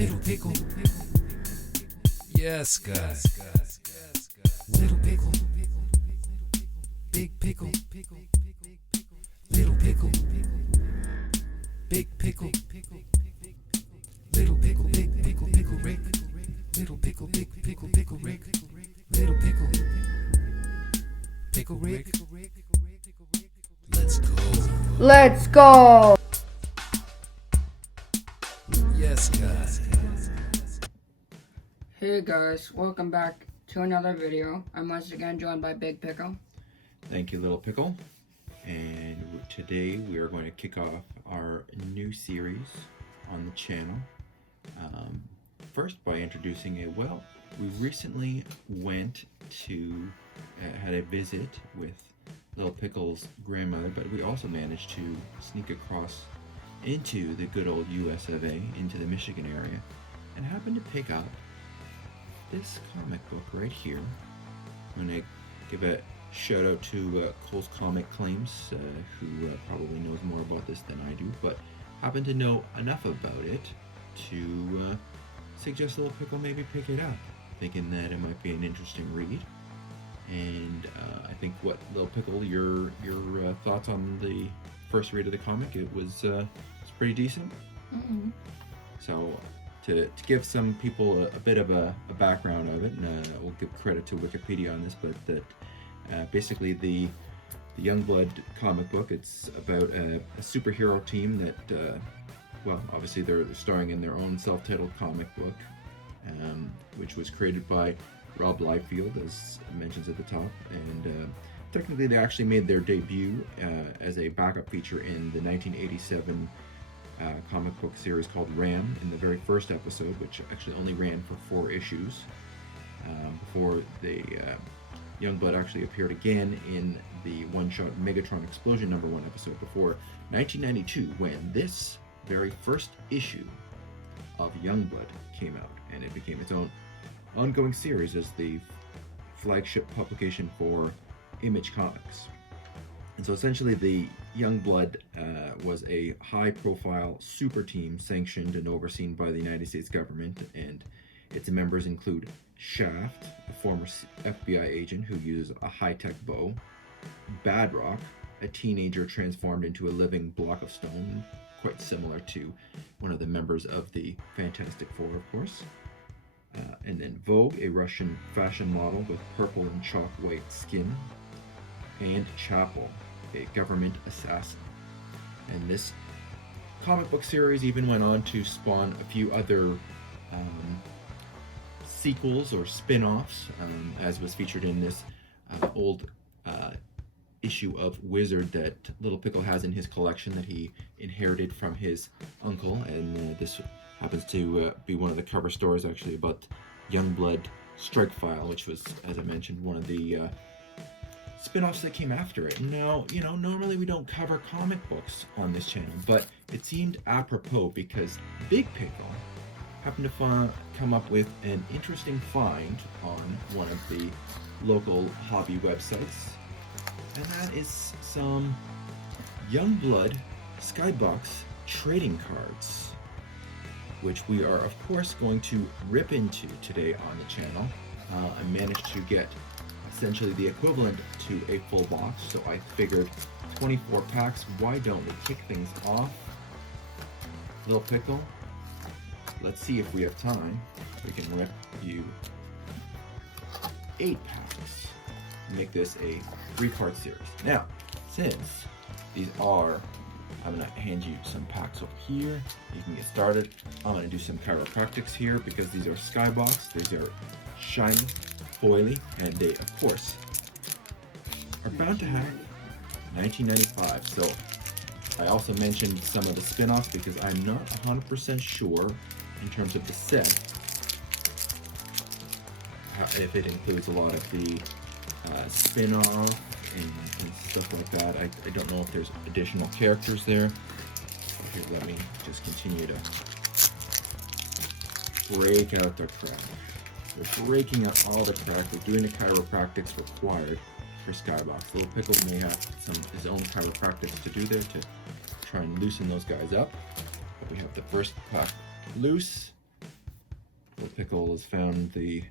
Little pickle. Yes, guys. Little pickle. Big pickle. Little pickle. Big pickle. Little pickle, big pickle, pickle Rick. Little pickle, big pickle, pickle Rick. Little pickle, pickle Rick. Let's go. Let's go! Yes, guys. Hey guys, welcome back to another video. I'm once again joined by Big Pickle. Thank you, Little Pickle. And today we are going to kick off our new series on the channel. First, by introducing it, well, we recently went to, had a visit with Little Pickle's grandmother, but we also managed to sneak across into the good old US of A, into the Michigan area, and happened to pick up this comic book right here. I'm going to give a shout out to Cole's Comic Claims, who probably knows more about this than I do, but happened to know enough about it to suggest Little Pickle maybe pick it up, thinking that it might be an interesting read. And I think, what, Little Pickle, your thoughts on the first read of the comic? It was it's pretty decent. Mm-hmm. So to give some people a bit of a background of it, and we'll give credit to Wikipedia on this, but that basically the Youngblood comic book, it's about a superhero team that, well, obviously they're starring in their own self-titled comic book, which was created by Rob Liefeld, as mentions at the top, and technically they actually made their debut as a backup feature in the 1987 comic book series called Ram, in the very first episode, which actually only ran for 4 issues, before the Youngblood actually appeared again in the one-shot Megatron Explosion #1 episode before 1992, when this very first issue of Youngblood came out, and it became its own ongoing series as the flagship publication for Image Comics. And so essentially the Youngblood was a high-profile super team sanctioned and overseen by the United States government, and its members include Shaft, a former FBI agent who uses a high-tech bow, Badrock, a teenager transformed into a living block of stone, quite similar to one of the members of the Fantastic Four, of course. And then Vogue, a Russian fashion model with purple and chalk white skin, and Chapel, a government assassin. And this comic book series even went on to spawn a few other sequels or spin-offs, as was featured in this old issue of Wizard that Little Pickle has in his collection that he inherited from his uncle, and this happens to be one of the cover stories actually about Youngblood Strike File, which was, as I mentioned, one of the spin-offs that came after it. Now, you know, normally we don't cover comic books on this channel, but it seemed apropos because Big Pickle happened to come up with an interesting find on one of the local hobby websites, and that is some Youngblood Skybox trading cards, which we are of course going to rip into today on the channel. I managed to get essentially the equivalent to a full box, so I figured 24 packs, why don't we kick things off? Little Pickle, let's see if we have time. We can rip you 8 packs and make this a 3-part series. Now, since these are, I'm going to hand you some packs over here. You can get started. I'm going to do some chiropractics here because these are Skybox. These are shiny, foily, and they, of course, are bound to have 1995. So I also mentioned some of the spin-offs because I'm not 100% sure in terms of the set, if it includes a lot of the spin-off and stuff like that. I don't know if there's additional characters there. So here, let me just continue to break out the crap. They're breaking out all the crap. They're doing the chiropractics required for Skybox. Little Pickle may have his own chiropractics to do there to try and loosen those guys up. But we have the first pack loose. Little Pickle has found the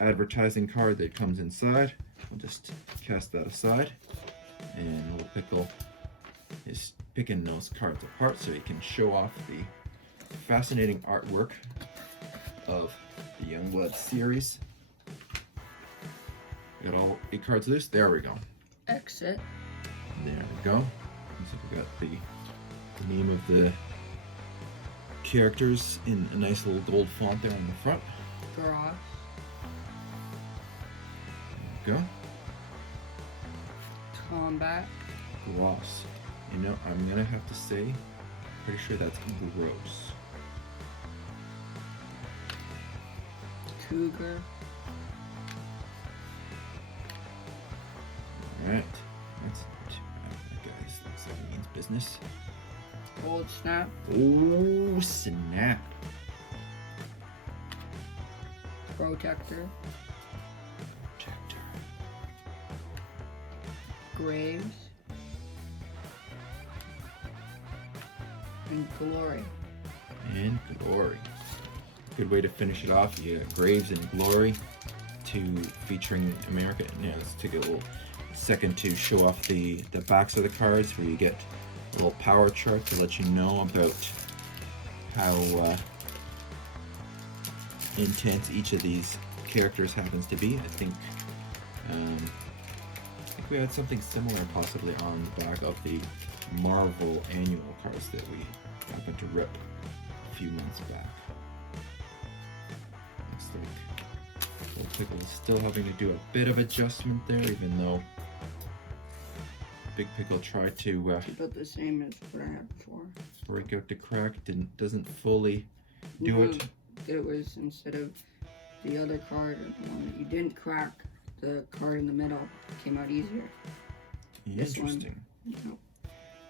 advertising card that comes inside. We'll just cast that aside. And Little Pickle is picking those cards apart so he can show off the fascinating artwork of the Youngblood series. Got all 8 cards loose. There we go. Exit. There we go. So we got the name of the characters in a nice little gold font there on the front. Grass. There we go. Combat. Gloss. You know, I'm gonna have to say, pretty sure that's gross. Cougar. Alright. That's that guy's looks like he means business. Old Snap. Oh, snap. Protector. Protector. Graves. And Glory. And Glory. Good way to finish it off. You got Graves and Glory, two featuring America. Yeah, let's take a little second to show off the backs of the cards, where you get a little power chart to let you know about how intense each of these characters happens to be. I think we had something similar possibly on the back of the Marvel annual cards that we happened to rip a few months back. Looks like Little Pickle is still having to do a bit of adjustment there, even though Big Pickle tried to About the same as what I had before. break out the crack. Doesn't fully do it. It was, instead of the other card, the one that you didn't crack, the card in the middle came out easier. This one, Interesting. no.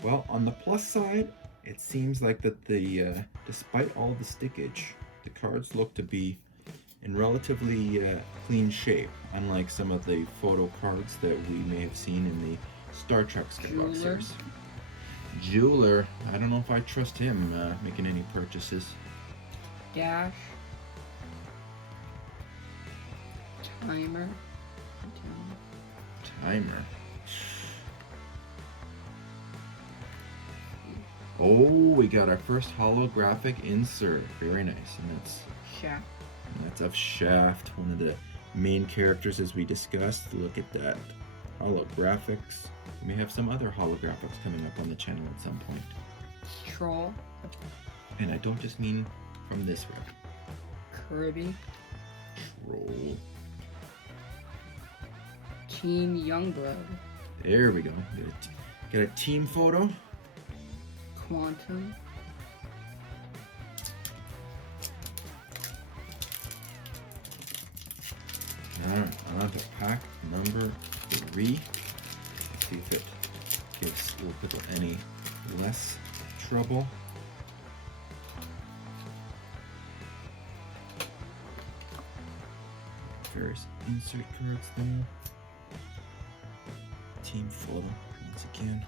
Well, on the plus side, it seems like that the despite all the stickage, the cards look to be in relatively clean shape, unlike some of the photo cards that we may have seen in the Star Trek Skybox Jeweler. series. Jeweler, I don't know if I trust him making any purchases. Dash. Timer. Timer. Oh, we got our first holographic insert. Very nice, and that's of Shaft, one of the main characters as we discussed. Look at that. Holographics. We may have some other holographics coming up on the channel at some point. Troll. And I don't just mean from this rep. Kirby. Troll. Team Youngblood. There we go. Got a team photo. Quantum. Alright, on to pack number 3. Let's see if it gives Little Pickle any less trouble. Various insert cards there. Team photo once again.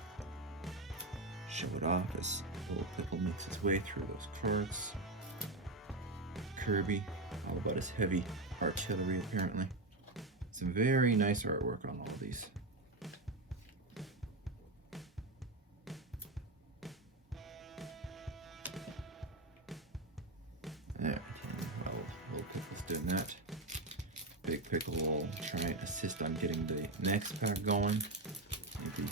Show it off as Little Pickle makes his way through those cards. Kirby, all about his heavy artillery apparently. Some very nice artwork on all of these. There, well, Little Pickle's doing that. Big Pickle will try and assist on getting the next pack going. Maybe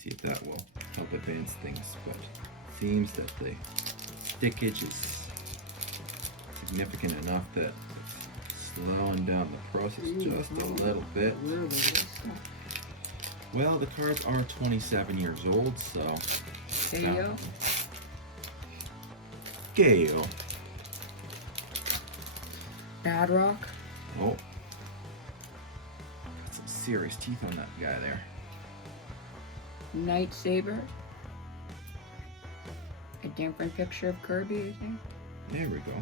see if that will help advance things, but it seems that the stickage is significant enough that it's slowing down the process just a little bit. Well, the cards are 27 years old, so Heyo. Gale. Bad Rock. Oh, got some serious teeth on that guy there. Night Saber. A different picture of Kirby, I think. There we go.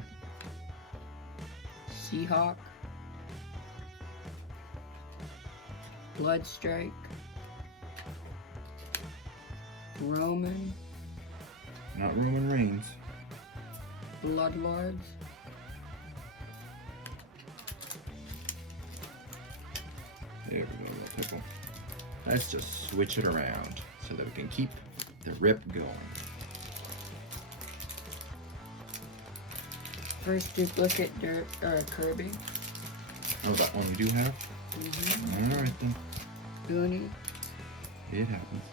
Seahawk. Bloodstrike. Roman. Not Roman Reigns. Bloodlords. There we go, little pickle. Let's just switch it around so that we can keep the rip going. First duplicate Kirby. Oh, that one we do have? Mm-hmm. Alright then. Goonie. It happens.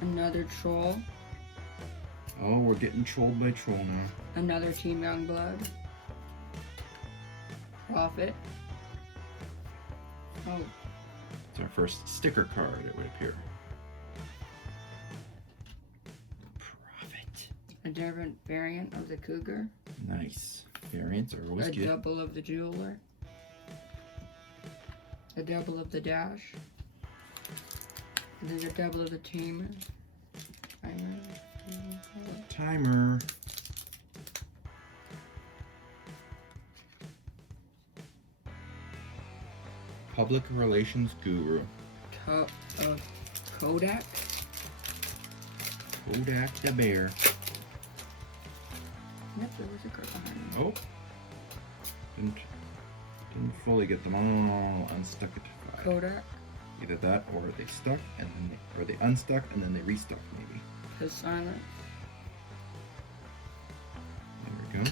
Another troll. Oh, we're getting trolled by troll now. Another Team Youngblood. Prophet. Oh, It's our first sticker card, it would appear. Profit. a different variant of the Cougar. Nice. Variants are always A good. double of the Jeweler. A double of the Dash. And then a double of the Tamer. Timer. Public relations guru. Kodak. Kodak the bear. Yep, there was a girl behind me. Oh. Didn't fully get them all unstuck. Kodak. Either that or they stuck and then or they unstuck and then they restuck maybe. His silence. There we go.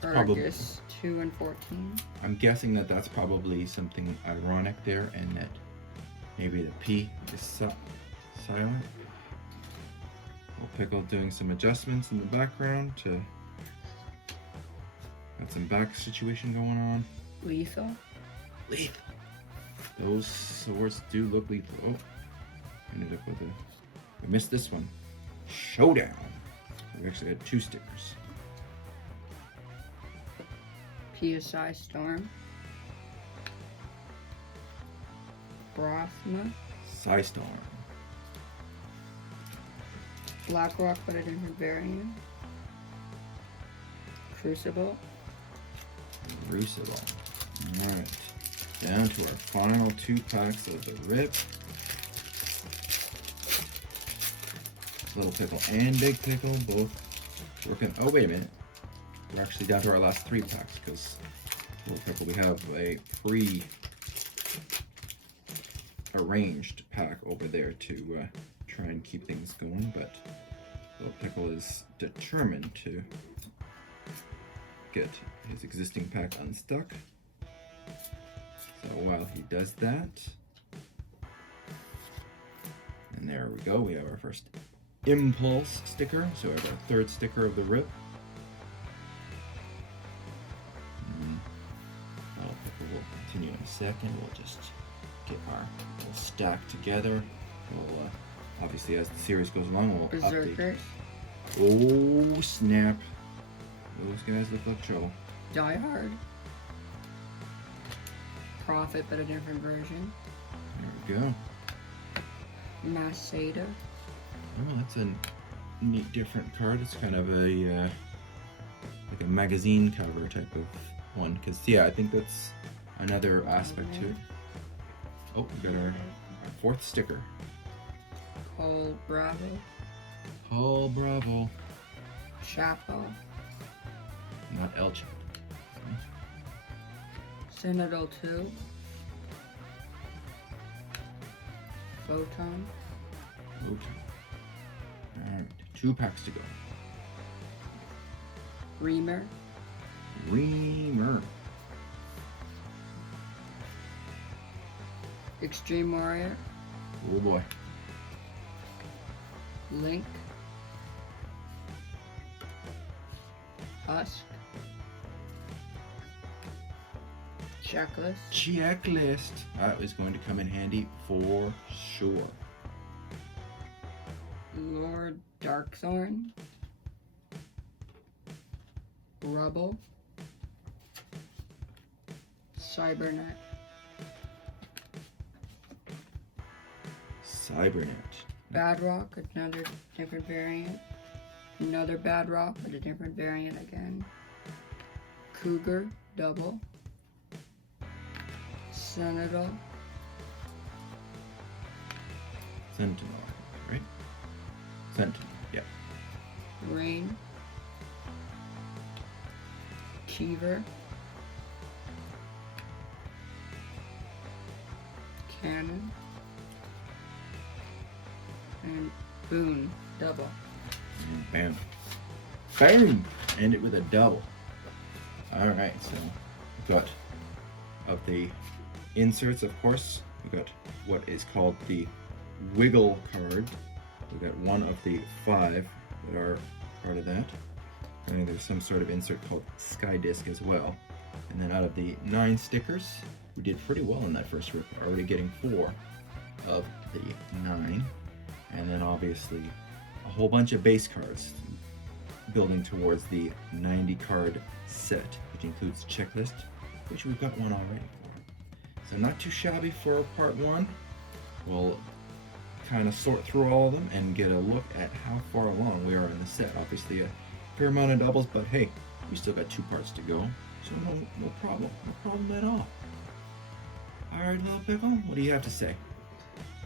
Probably. Argus 2 and 14. I'm guessing that that's probably something ironic there and that maybe the P is silent. Well, Pickle doing some adjustments in the background to got some back situation going on. Lethal. Lethal. Those swords do look lethal. Oh, ended up with a. I missed this one. Showdown. So we actually had 2 stickers. PSI Storm. Brothma. Psystorm. Blackrock, but a different variant. Crucible. Crucible. Alright. Down to our final 2 packs of the Rip. Little Pickle and Big Pickle both working. Oh, wait a minute. We're actually down to our last 3 packs because Little Pickle, we have a pre-arranged pack over there to try and keep things going, but Little Pickle is determined to get his existing pack unstuck. So while he does that, and there we go, we have our first Impulse sticker, so we have our 3rd sticker of the Rip. We'll continue in a second. We'll just get our little stack together. We'll obviously, as the series goes along, we'll Berserkers. update. Oh snap! Those guys look like trouble. Die Hard. Prophet, but a different version. There we go. Masada. Oh, that's a neat, different card. It's kind of a like a magazine cover type of one. Because yeah, I think that's another aspect to it. Oh, we got our 4th sticker. Cole Bravo. Paul Bravo. Chapo. Not El Chapo. Citadel 2. Photon. Okay. Alright, 2 packs to go. Reamer. Reamer. Extreme Warrior. Oh boy. Link. Husk. Checklist. Checklist. That is going to come in handy for sure. Lord Darkthorn. Rubble. Cybernet. Cybernet. Badrock, another different variant. Another Badrock, but a different variant again. Cougar, double. Sentinel. Sentinel, right? Sentinel, yeah. Rain, Cheever, Cannon, and Boone, double. And bam. Boom! End it with a double. Alright, so we've got of the inserts, of course, we've got what is called the wiggle card. We've got one of the 5 that are part of that. And there's some sort of insert called Sky Disc as well. And then out of the 9 stickers, we did pretty well in that first rip, already getting 4 of the 9. And then obviously a whole bunch of base cards, building towards the 90 card set, which includes checklist, which we've got one already for. So not too shabby for part 1. We'll kind of sort through all of them and get a look at how far along we are in the set. Obviously a fair amount of doubles, but hey, we still got 2 parts to go, so no problem at all. Alright, little Pickle, what do you have to say?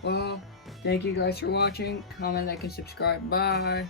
Well, thank you guys for watching. Comment, like, and subscribe. Bye.